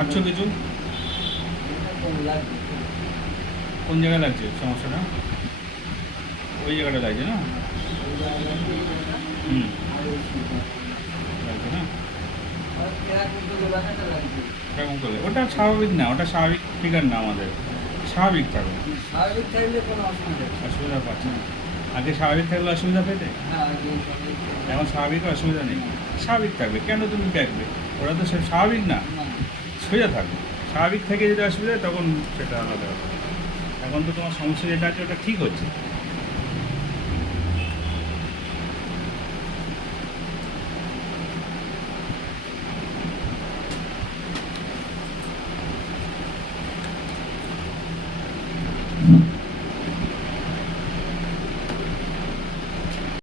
পাচ্ছ কিছু? কোন জায়গায় লাগছে সমস্যাটা? ওই জায়গাটা লাগছে না? হুম, লাগছে না? এরকম করলে ওটা স্বাভাবিক না, ওটা স্বাভাবিক ফিগার না আমাদের। স্বাভাবিক থাকবে, স্বাভাবিক থাকলে কোনো অসুবিধা নেই। অসুবিধা পাচ্ছে না। আগে স্বাভাবিক থাকলে অসুবিধা পেতে, হ্যাঁ, আগে স্বাভাবিক থাকলে এখন স্বাভাবিক অসুবিধা নেই। স্বাভাবিক থাকবে, কেন তুমি দেখবে? ওরা তো সে স্বাভাবিক না, না। সোজা থাকবে। স্বাভাবিক থেকে যদি অসুবিধা হয় তখন সেটা আলাদা হবে। এখন তো তোমার সমস্যা যেটা আছে ওটা ঠিক হচ্ছে।